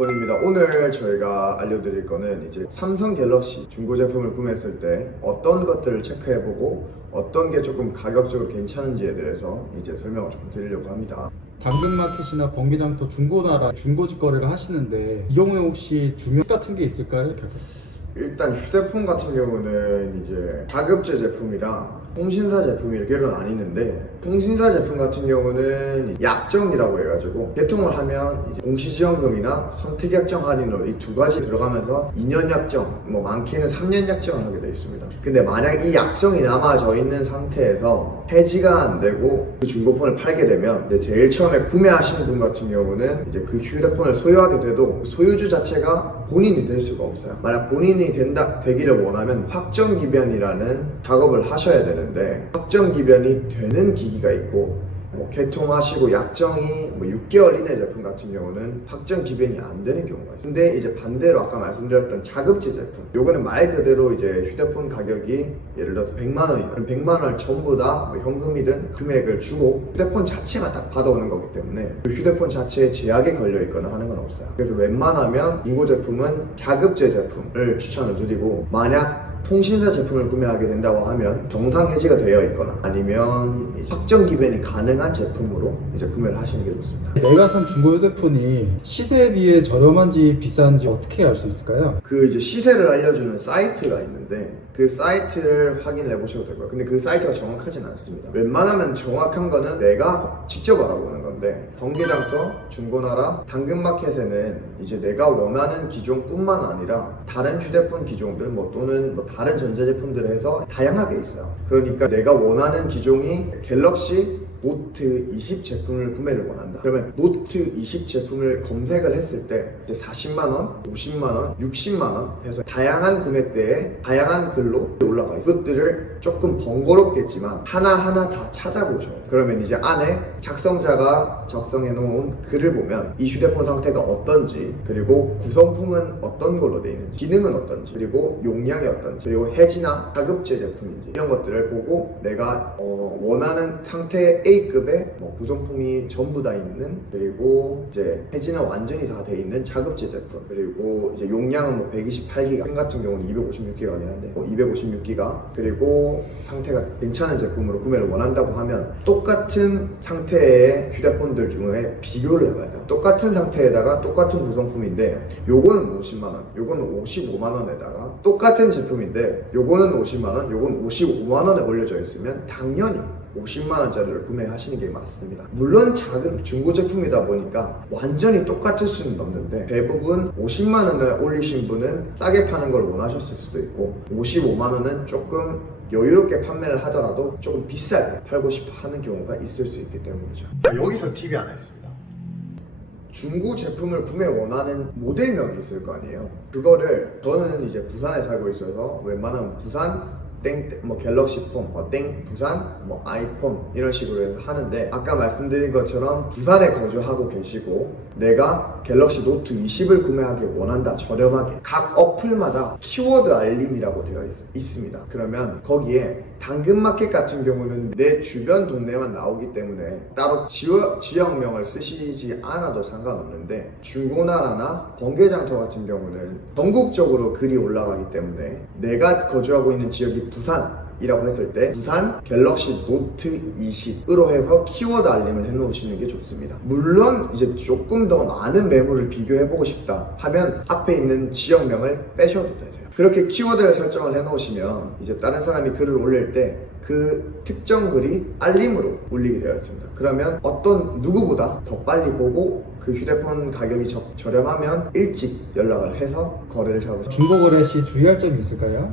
입니다. 오늘 저희가 알려드릴 거는 이제 삼성 갤럭시 중고 제품을 구매했을 때 어떤 것들을 체크해보고 어떤 게 조금 가격적으로 괜찮은지에 대해서 이제 설명을 조금 드리려고 합니다. 당근마켓이나 번개장터 중고나라 중고집 거래를 하시는데 이 경우에 혹시 중요 같은 게 있을까요? 일단 휴대폰 같은 경우는 이제 가급제 제품이랑 통신사 제품이 이렇게로 나뉘는데, 통신사 제품 같은 경우는 약정이라고 해가지고 개통을 하면 이제 공시지원금이나 선택약정 할인으로 이 두 가지 들어가면서 2년 약정, 뭐 많게는 3년 약정을 하게 되어 있습니다. 근데 만약 이 약정이 남아져 있는 상태에서 해지가 안 되고 그 중고폰을 팔게 되면 이제 제일 처음에 구매하시는 분 같은 경우는 이제 그 휴대폰을 소유하게 돼도 소유주 자체가 본인이 될 수가 없어요. 만약 본인이 되기를 원하면 확정기변이라는 작업을 하셔야 되는데, 확정기변이 되는 기기가 있고 개통하시고 약정이 6개월 이내 제품 같은 경우는 확정 기변이 안 되는 경우가 있어요. 근데 이제 반대로 아까 말씀드렸던 자급제 제품, 요거는 말 그대로 이제 휴대폰 가격이 예를 들어서 100만 원이다. 그럼 100만 원을 전부 다 금이든 금액을 주고 휴대폰 자체만 딱 받아오는 거기 때문에 그 휴대폰 자체에 제약이 걸려 있거나 하는 건 없어요. 그래서 웬만하면 중고 제품은 자급제 제품을 추천을 드리고, 만약 통신사 제품을 구매하게 된다고 하면 정상 해지가 되어 있거나 아니면 확정 기변이 가능한 제품으로 이제 구매를 하시는 게 좋습니다. 내가 산 중고 휴대폰이 시세에 비해 저렴한지 비싼지 어떻게 알 수 있을까요? 그 이제 시세를 알려주는 사이트가 있는데 그 사이트를 확인해 보셔도 되고요. 근데 그 사이트가 정확하진 않습니다. 웬만하면 정확한 거는 내가 직접 알아보는 건데, 번개장터, 중고나라, 당근마켓에는 이제 내가 원하는 기종뿐만 아니라 다른 휴대폰 기종들 또는 다른 전자제품들을 해서 다양하게 있어요. 그러니까 내가 원하는 기종이 갤럭시 노트 20 제품을 구매를 원한다. 그러면 노트 20 제품을 검색을 했을 때 이제 40만원, 50만원, 60만원 해서 다양한 금액대에 다양한 글로 올라가 있어요. 그것들을 조금 번거롭겠지만 하나하나 다 찾아보셔야 돼요. 그러면 이제 안에 작성자가 작성해 놓은 글을 보면 이 휴대폰 상태가 어떤지, 그리고 구성품은 어떤 걸로 되어 있는지, 기능은 어떤지, 그리고 용량이 어떤지, 그리고 해지나 가급제 제품인지 이런 것들을 보고 내가 원하는 상태의 A급의 구성품이 전부 다 있는, 그리고 이제 해지는 완전히 다 돼 있는 자급제 제품, 그리고 이제 용량은 128기가, 펜 같은 경우는 256기가긴 한데 256기가, 그리고 상태가 괜찮은 제품으로 구매를 원한다고 하면 똑같은 상태의 휴대폰들 중에 비교를 해봐야 돼요. 똑같은 상태에다가 똑같은 구성품인데 요거는 50만원, 요거는 55만원에다가 똑같은 제품인데 요거는 50만원, 요거는 55만원에 올려져 있으면 당연히 50만원짜리를 구매하시는 게 맞습니다. 물론 작은 중고 제품이다 보니까 완전히 똑같을 수는 없는데, 대부분 50만원을 올리신 분은 싸게 파는 걸 원하셨을 수도 있고 55만원은 조금 여유롭게 판매를 하더라도 조금 비싸게 팔고 싶어 하는 경우가 있을 수 있기 때문이죠. 여기서 팁이 하나 있습니다. 중고 제품을 구매 원하는 모델명이 있을 거 아니에요. 그거를 저는 이제 부산에 살고 있어서 웬만하면 부산 갤럭시 폰, 부산, 아이폰 이런 식으로 해서 하는데, 아까 말씀드린 것처럼 부산에 거주하고 계시고 내가 갤럭시 노트 20을 구매하기 원한다, 저렴하게, 각 어플마다 키워드 알림이라고 되어 있습니다. 그러면 거기에 당근마켓 같은 경우는 내 주변 동네만 나오기 때문에 따로 지역명을 쓰시지 않아도 상관없는데, 중고나라나 번개장터 같은 경우는 전국적으로 글이 올라가기 때문에 내가 거주하고 있는 지역이 부산이라고 했을 때 부산 갤럭시 노트 20으로 해서 키워드 알림을 해놓으시는 게 좋습니다. 물론 이제 조금 더 많은 매물을 비교해보고 싶다 하면 앞에 있는 지역명을 빼셔도 되세요. 그렇게 키워드를 설정을 해놓으시면 이제 다른 사람이 글을 올릴 때 그 특정 글이 알림으로 울리게 되어 있습니다. 그러면 누구보다 더 빨리 보고 그 휴대폰 가격이 저렴하면 일찍 연락을 해서 거래를 잡으시죠. 중고 거래 시 주의할 점이 있을까요?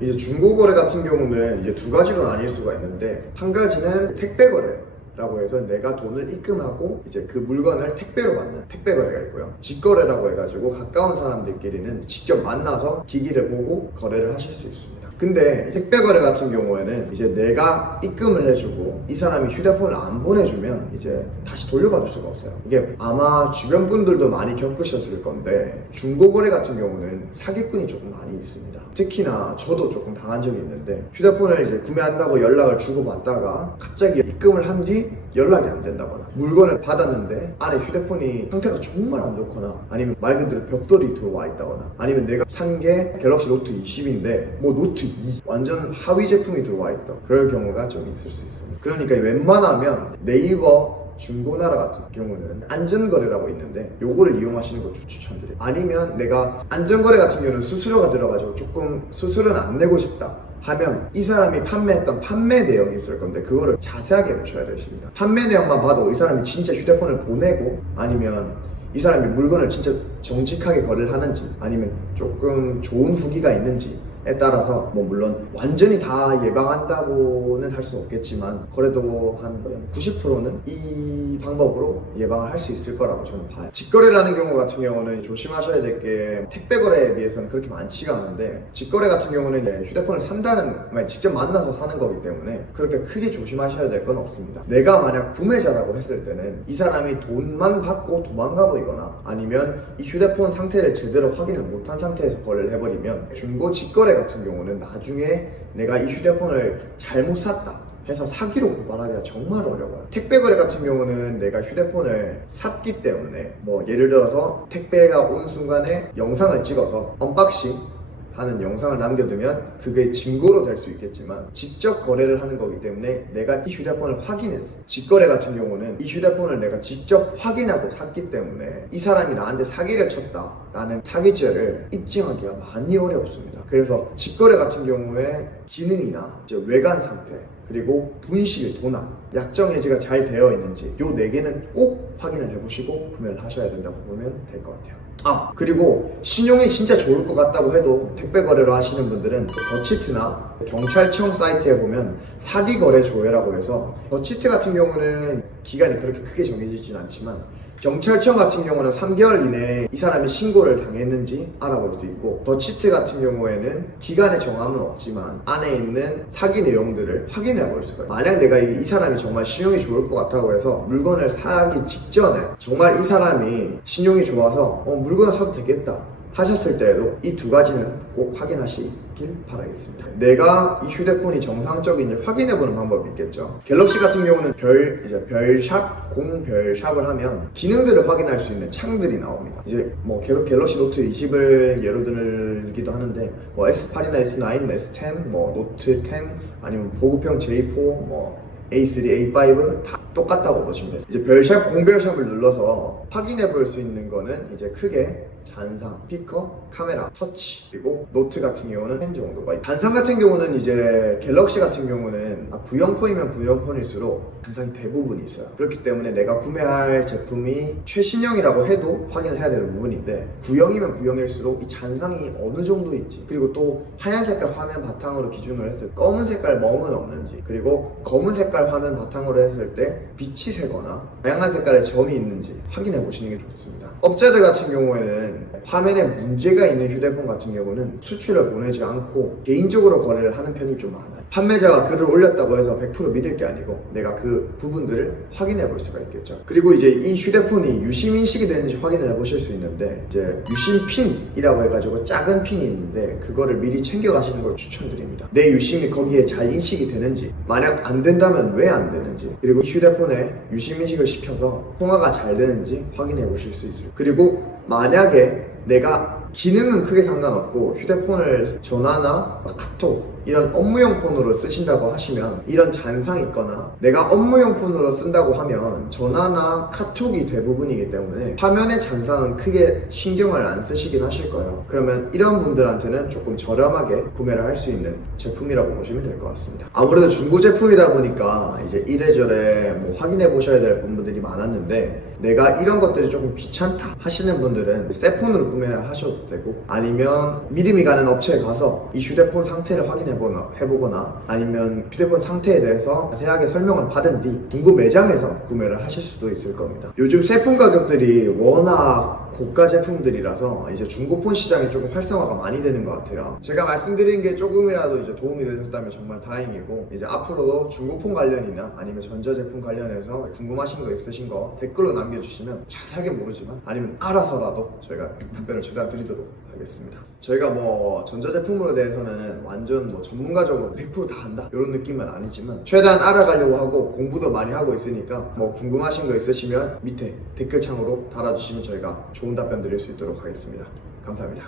이제 중고거래 같은 경우는 이제 두 가지로 나뉠 수가 있는데, 한 가지는 택배거래라고 해서 내가 돈을 입금하고 이제 그 물건을 택배로 받는 택배거래가 있고요. 직거래라고 해가지고 가까운 사람들끼리는 직접 만나서 기기를 보고 거래를 하실 수 있습니다. 근데 택배거래 같은 경우에는 이제 내가 입금을 해주고 이 사람이 휴대폰을 안 보내주면 이제 다시 돌려받을 수가 없어요. 이게 아마 주변 분들도 많이 겪으셨을 건데, 중고거래 같은 경우는 사기꾼이 조금 많이 있습니다. 특히나 저도 조금 당한 적이 있는데, 휴대폰을 이제 구매한다고 연락을 주고받다가 갑자기 입금을 한 뒤 연락이 안 된다거나 물건을 받았는데 안에 휴대폰이 상태가 정말 안 좋거나 아니면 말 그대로 벽돌이 들어와 있다거나 아니면 내가 산 게 갤럭시 노트 20인데 뭐 노트 2 완전 하위 제품이 들어와 있다, 그럴 경우가 좀 있을 수 있습니다. 그러니까 웬만하면 네이버 중고나라 같은 경우는 안전거래라고 있는데 요거를 이용하시는 걸 추천드려요. 아니면 내가 안전거래 같은 경우는 수수료가 들어가지고 조금 수수료는 안 내고 싶다 하면 이 사람이 판매했던 판매 내역이 있을 건데 그거를 자세하게 보셔야 되십니다. 판매 내역만 봐도 이 사람이 진짜 휴대폰을 보내고 아니면 이 사람이 물건을 진짜 정직하게 거래를 하는지 아니면 조금 좋은 후기가 있는지에 따라서 뭐 물론 완전히 다 예방한다고는 할 수 없겠지만 그래도 한 90%는 이 방법으로 예방을 할 수 있을 거라고 저는 봐요. 직거래를 하는 경우 같은 경우는 조심하셔야 될 게 택배 거래에 비해서는 그렇게 많지가 않은데 직거래 같은 경우는 휴대폰을 산다는 직접 만나서 사는 거기 때문에 그렇게 크게 조심하셔야 될 건 없습니다. 내가 만약 구매자라고 했을 때는 이 사람이 돈만 받고 도망가 버리거나 아니면 이 휴대폰 상태를 제대로 확인을 못한 상태에서 거래를 해버리면 중고 직거래 같은 경우는 나중에 내가 이 휴대폰을 잘못 샀다 해서 사기로 고발하기가 정말 어려워요. 택배 거래 같은 경우는 내가 휴대폰을 샀기 때문에 뭐 예를 들어서 택배가 온 순간에 영상을 찍어서 언박싱 하는 영상을 남겨두면 그게 증거로 될 수 있겠지만 직접 거래를 하는 거기 때문에 내가 이 휴대폰을 확인했어. 직거래 같은 경우는 이 휴대폰을 내가 직접 확인하고 샀기 때문에 이 사람이 나한테 사기를 쳤다라는 사기죄를 입증하기가 많이 어렵습니다. 그래서 직거래 같은 경우에 기능이나 이제 외관 상태 그리고 분실, 도난, 약정 해지가 잘 되어 있는지 요 4개는 꼭 확인을 해보시고 구매를 하셔야 된다고 보면 될 것 같아요. 그리고 신용이 진짜 좋을 것 같다고 해도 택배 거래를 하시는 분들은 더치트나 경찰청 사이트에 보면 사기 거래 조회라고 해서 더치트 같은 경우는 기간이 그렇게 크게 정해지진 않지만 경찰청 같은 경우는 3개월 이내에 이 사람이 신고를 당했는지 알아볼 수 있고 더치트 같은 경우에는 기간의 정함은 없지만 안에 있는 사기 내용들을 확인해 볼 수가 있어요. 만약 내가 이 사람이 정말 신용이 좋을 것 같다고 해서 물건을 사기 직전에 정말 이 사람이 신용이 좋아서 물건을 사도 되겠다 하셨을 때에도 이 2가지는 꼭 확인하시길 바라겠습니다. 내가 이 휴대폰이 정상적인지 확인해보는 방법이 있겠죠. 갤럭시 같은 경우는 별샵, 공별샵을 하면 기능들을 확인할 수 있는 창들이 나옵니다. 이제 뭐 계속 갤럭시 노트 20을 예로 들기도 하는데 뭐 S8이나 S9, S10, 뭐 노트 10 아니면 보급형 J4, 뭐 A3, A5 다 똑같다고 보시면 돼요. 이제 별샵, 공별샵을 눌러서 확인해 볼 수 있는 거는 이제 크게 잔상, 스피커, 카메라, 터치, 그리고 노트 같은 경우는 펜 정도가. 잔상 같은 경우는 이제 갤럭시 같은 경우는 구형폰이면 구형폰일수록 잔상이 대부분 있어요. 그렇기 때문에 내가 구매할 제품이 최신형이라고 해도 확인을 해야 되는 부분인데 구형이면 구형일수록 이 잔상이 어느 정도인지 그리고 또 하얀 색깔 화면 바탕으로 기준으로 했을 때 검은 색깔 멍은 없는지 그리고 검은 색깔 화면 바탕으로 했을 때 빛이 새거나 다양한 색깔의 점이 있는지 확인해 보시는 게 좋습니다. 업자들 같은 경우에는 화면에 문제가 있는 휴대폰 같은 경우는 수출을 보내지 않고 개인적으로 거래를 하는 편이 좀 많아요. 판매자가 글을 올렸다고 해서 100% 믿을 게 아니고 내가 그 부분들을 확인해 볼 수가 있겠죠. 그리고 이제 이 휴대폰이 유심 인식이 되는지 확인을 해 보실 수 있는데 이제 유심 핀이라고 해가지고 작은 핀이 있는데 그거를 미리 챙겨 가시는 걸 추천드립니다. 내 유심이 거기에 잘 인식이 되는지 만약 안 된다면 왜 안 되는지 그리고 이 휴대폰에 유심 인식을 시켜서 통화가 잘 되는지 확인해 보실 수 있어요. 그리고 만약에 내가 기능은 크게 상관없고 휴대폰을 전화나 카톡 이런 업무용 폰으로 쓰신다고 하시면 이런 잔상이 있거나 내가 업무용 폰으로 쓴다고 하면 전화나 카톡이 대부분이기 때문에 화면의 잔상은 크게 신경을 안 쓰시긴 하실 거예요. 그러면 이런 분들한테는 조금 저렴하게 구매를 할 수 있는 제품이라고 보시면 될 것 같습니다. 아무래도 중고 제품이다 보니까 이제 이래저래 뭐 확인해 보셔야 될 부분들이 많았는데 내가 이런 것들이 조금 귀찮다 하시는 분들은 새 폰으로 구매를 하셔도 되고 아니면 믿음이 가는 업체에 가서 이 휴대폰 상태를 해보거나 아니면 휴대폰 상태에 대해서 자세하게 설명을 받은 뒤 중고 매장에서 구매를 하실 수도 있을 겁니다. 요즘 새 폰 가격들이 워낙 고가 제품들이라서 이제 중고폰 시장이 조금 활성화가 많이 되는 것 같아요. 제가 말씀드린 게 조금이라도 이제 도움이 되셨다면 정말 다행이고, 이제 앞으로도 중고폰 관련이나 아니면 전자제품 관련해서 궁금하신 거 있으신 거 댓글로 남겨주시면 자세하게 모르지만 아니면 알아서라도 저희가 답변을 최대한 드리도록 하겠습니다. 저희가 뭐 전자제품으로 대해서는 완전 뭐 전문가적으로 100% 다 한다 이런 느낌은 아니지만 최대한 알아가려고 하고 공부도 많이 하고 있으니까 뭐 궁금하신 거 있으시면 밑에 댓글창으로 달아주시면 저희가 좋은 답변 드릴 수 있도록 하겠습니다. 감사합니다.